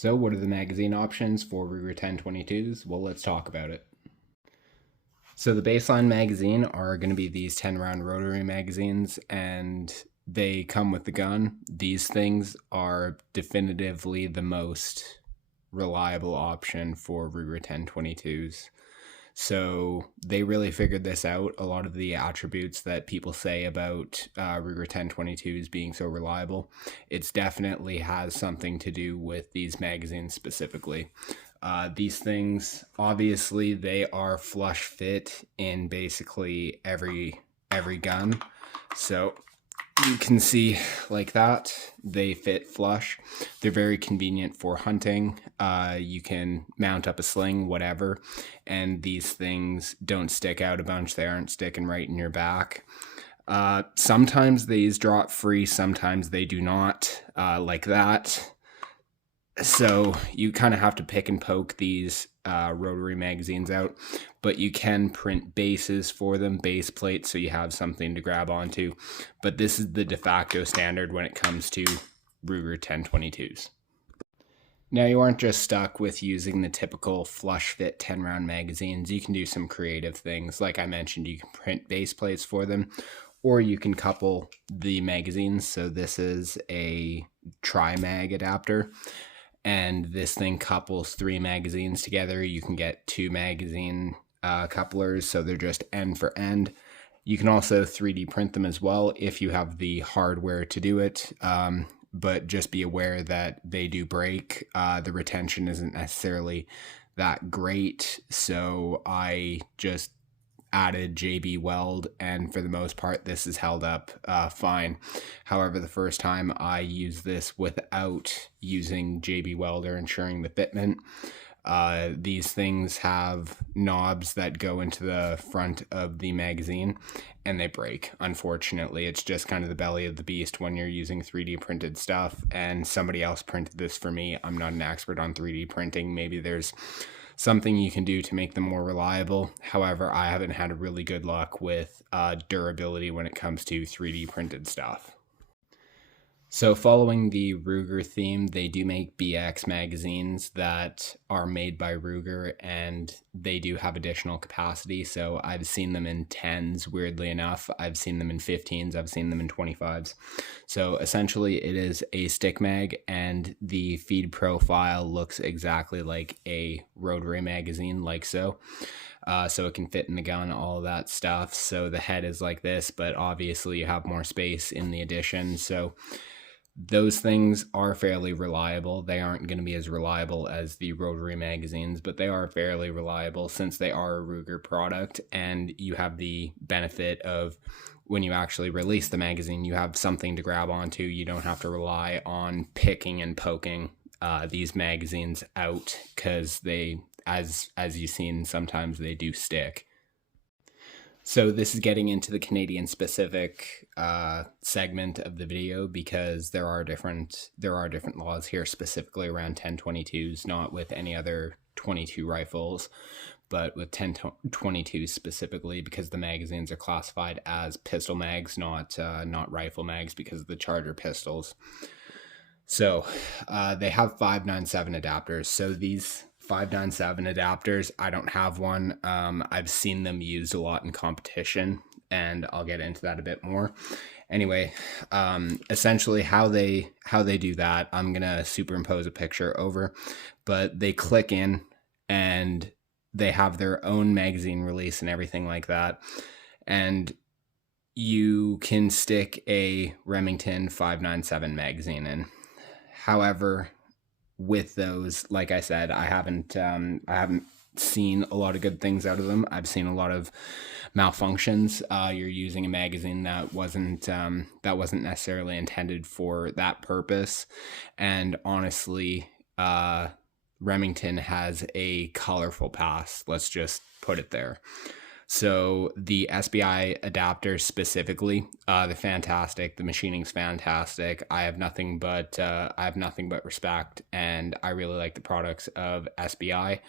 So, what are the magazine options for Ruger 1022s? Well, let's talk about it. So, the baseline magazine are going to be these 10 round rotary magazines, and they come with the gun. These things are definitively the most reliable option for Ruger 1022s. So they really figured this out. A lot of the attributes that people say about Ruger 1022s being so reliable, it's definitely has something to do with these magazines specifically. These things, obviously, they are flush fit in basically every gun. So you can see like that, they fit flush. They're very convenient for hunting. You can mount up a sling, whatever, and these things don't stick out a bunch. They aren't sticking right in your back. Sometimes these drop free, sometimes they do not, like that. So you kind of have to pick and poke these rotary magazines out, but you can print bases for them, base plates, so you have something to grab onto. But this is the de facto standard when it comes to Ruger 1022s. Now, you aren't just stuck with using the typical flush fit 10 round magazines. You can do some creative things. Like I mentioned, you can print base plates for them, or you can couple the magazines. So this is a tri-mag adapter, and this thing couples 3 magazines together. You can get 2 magazine couplers, so they're just end for end. You can also 3D print them as well if you have the hardware to do it, but just be aware that they do break. The retention isn't necessarily that great, so I just added JB Weld, and for the most part this is held up fine. However, the first time I used this without using JB Weld or ensuring the fitment, these things have knobs that go into the front of the magazine and they break. Unfortunately, it's just kind of the belly of the beast when you're using 3D printed stuff, and somebody else printed this for me. I'm not an expert on 3D printing. Maybe there's something you can do to make them more reliable. However, I haven't had really good luck with durability when it comes to 3D printed stuff. So following the Ruger theme, they do make BX magazines that are made by Ruger, and they do have additional capacity. So I've seen them in 10s, weirdly enough. I've seen them in 15s. I've seen them in 25s. So essentially it is a stick mag, and the feed profile looks exactly like a rotary magazine, like so. So it can fit in the gun, all of that stuff. So the head is like this, but obviously you have more space in the addition. So those things are fairly reliable. They aren't going to be as reliable as the rotary magazines, but they are fairly reliable since they are a Ruger product, and you have the benefit of when you actually release the magazine, you have something to grab onto. You don't have to rely on picking and poking these magazines out, because they, as you've seen, sometimes they do stick. So this is getting into the Canadian specific segment of the video, because there are different laws here specifically around 1022s, not with any other 22 rifles, but with 1022 specifically, because the magazines are classified as pistol mags, not rifle mags, because of the Charger pistols. So they have 597 adapters. So these 597 adapters, I don't have one. I've seen them used a lot in competition, and I'll get into that a bit more. Anyway, essentially how they do that, I'm gonna superimpose a picture over, but they click in and they have their own magazine release and everything like that, and you can stick a Remington 597 magazine in. However, with those, like I said, I haven't seen a lot of good things out of them. I've seen a lot of malfunctions. You're using a magazine that wasn't necessarily intended for that purpose, and honestly, Remington has a colorful past. Let's just put it there. So the SBI adapters specifically, they're fantastic. The machining's fantastic. I have nothing but respect, and I really like the products of SBI.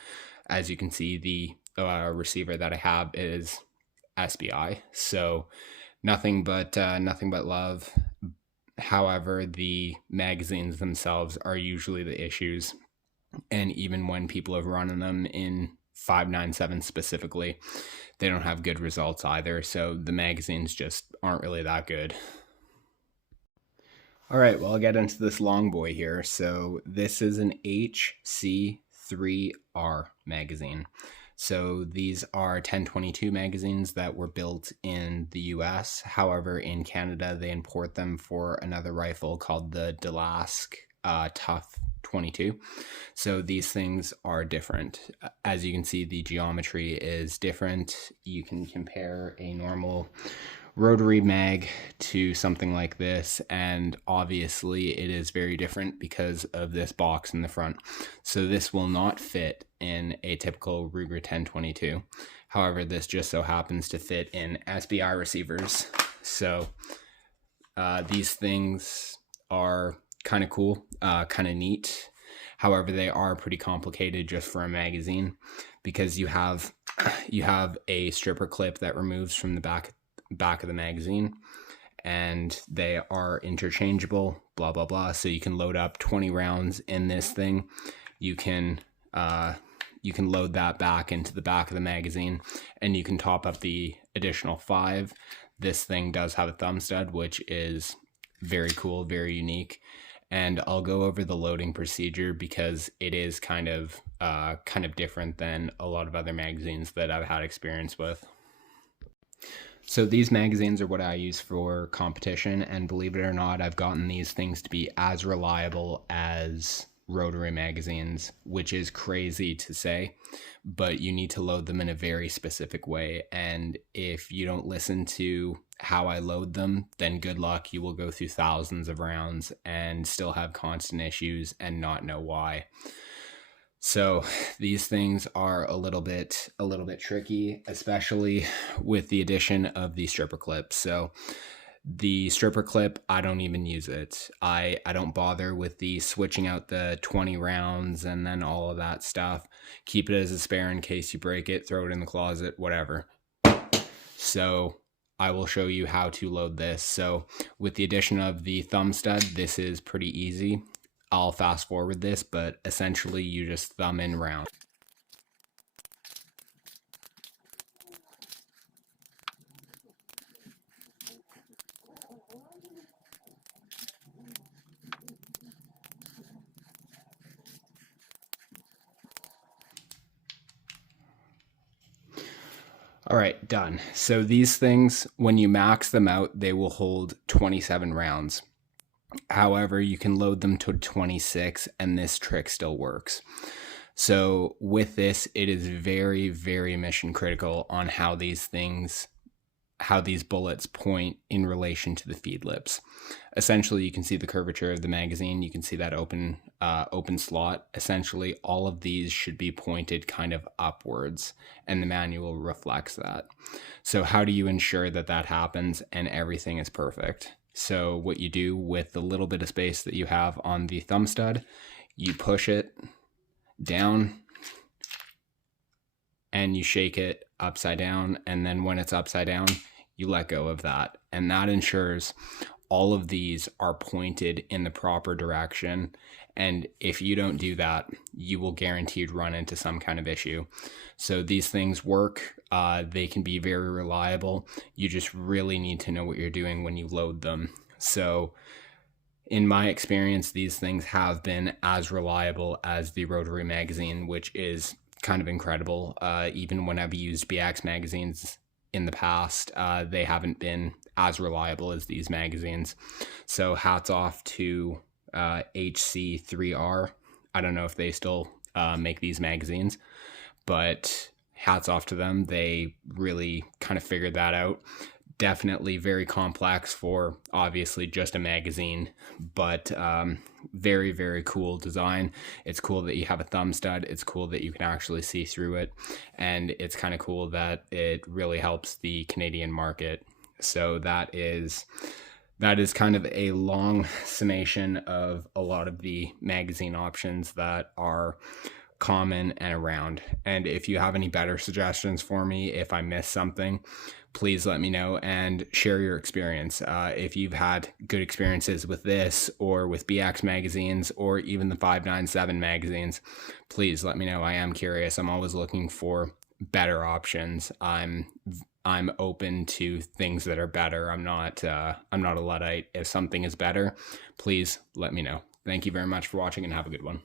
As you can see, the receiver that I have is SBI. So nothing but love. However, the magazines themselves are usually the issues. And even when people have run them in 597 specifically, they don't have good results either. So the magazines just aren't really that good. All right, well, I'll get into this long boy here. So this is an HC3R magazine. So these are 1022 magazines that were built in the US. However, in Canada, they import them for another rifle called the Delask Tough 22. So these things are different. As you can see, the geometry is different. You can compare a normal rotary mag to something like this, and obviously it is very different because of this box in the front. So this will not fit in a typical Ruger 1022. However, this just so happens to fit in SBI receivers. So these things are kind of cool, kind of neat. However, they are pretty complicated just for a magazine, because you have a stripper clip that removes from the back of the magazine, and they are interchangeable, blah blah blah. So you can load up 20 rounds in this thing. You can load that back into the back of the magazine, and you can top up the additional 5. This thing does have a thumb stud, which is very cool, very unique. And I'll go over the loading procedure because it is kind of different than a lot of other magazines that I've had experience with. So these magazines are what I use for competition, and believe it or not, I've gotten these things to be as reliable as rotary magazines, which is crazy to say, but you need to load them in a very specific way. And if you don't listen to how I load them, then good luck. You will go through thousands of rounds and still have constant issues and not know why. So these things are a little bit tricky, especially with the addition of the stripper clip. So the stripper clip, I don't even use it. I don't bother with the switching out the 20 rounds and then all of that stuff. Keep it as a spare in case you break it, throw it in the closet, whatever. So I will show you how to load this. So with the addition of the thumb stud, this is pretty easy. I'll fast forward this, but essentially you just thumb in round. All right, done. So these things, when you max them out, they will hold 27 rounds. However, you can load them to 26 and this trick still works. So with this, it is very, very mission critical on how these bullets point in relation to the feed lips. Essentially, you can see the curvature of the magazine. You can see that open slot. Essentially, all of these should be pointed kind of upwards, and the manual reflects that. So how do you ensure that that happens and everything is perfect? So what you do with the little bit of space that you have on the thumb stud, you push it down and you shake it upside down. And then when it's upside down, you let go of that. And that ensures all of these are pointed in the proper direction. And if you don't do that, you will guaranteed run into some kind of issue. So these things work. They can be very reliable. You just really need to know what you're doing when you load them. So in my experience, these things have been as reliable as the rotary magazine, which is kind of incredible. Even when I've used BX magazines in the past, they haven't been as reliable as these magazines. So hats off to HC3R. I don't know if they still make these magazines, but hats off to them. They really kind of figured that out. Definitely very complex for obviously just a magazine, but very, very cool design. It's cool that you have a thumb stud. It's cool that you can actually see through it. And it's kind of cool that it really helps the Canadian market. So that is kind of a long summation of a lot of the magazine options that are common and around. And if you have any better suggestions for me, if I missed something, please let me know and share your experience. If you've had good experiences with this or with BX magazines or even the 597 magazines, please let me know. I am curious. I'm always looking for better options. I'm open to things that are better. I'm not a Luddite. If something is better, please let me know. Thank you very much for watching and have a good one.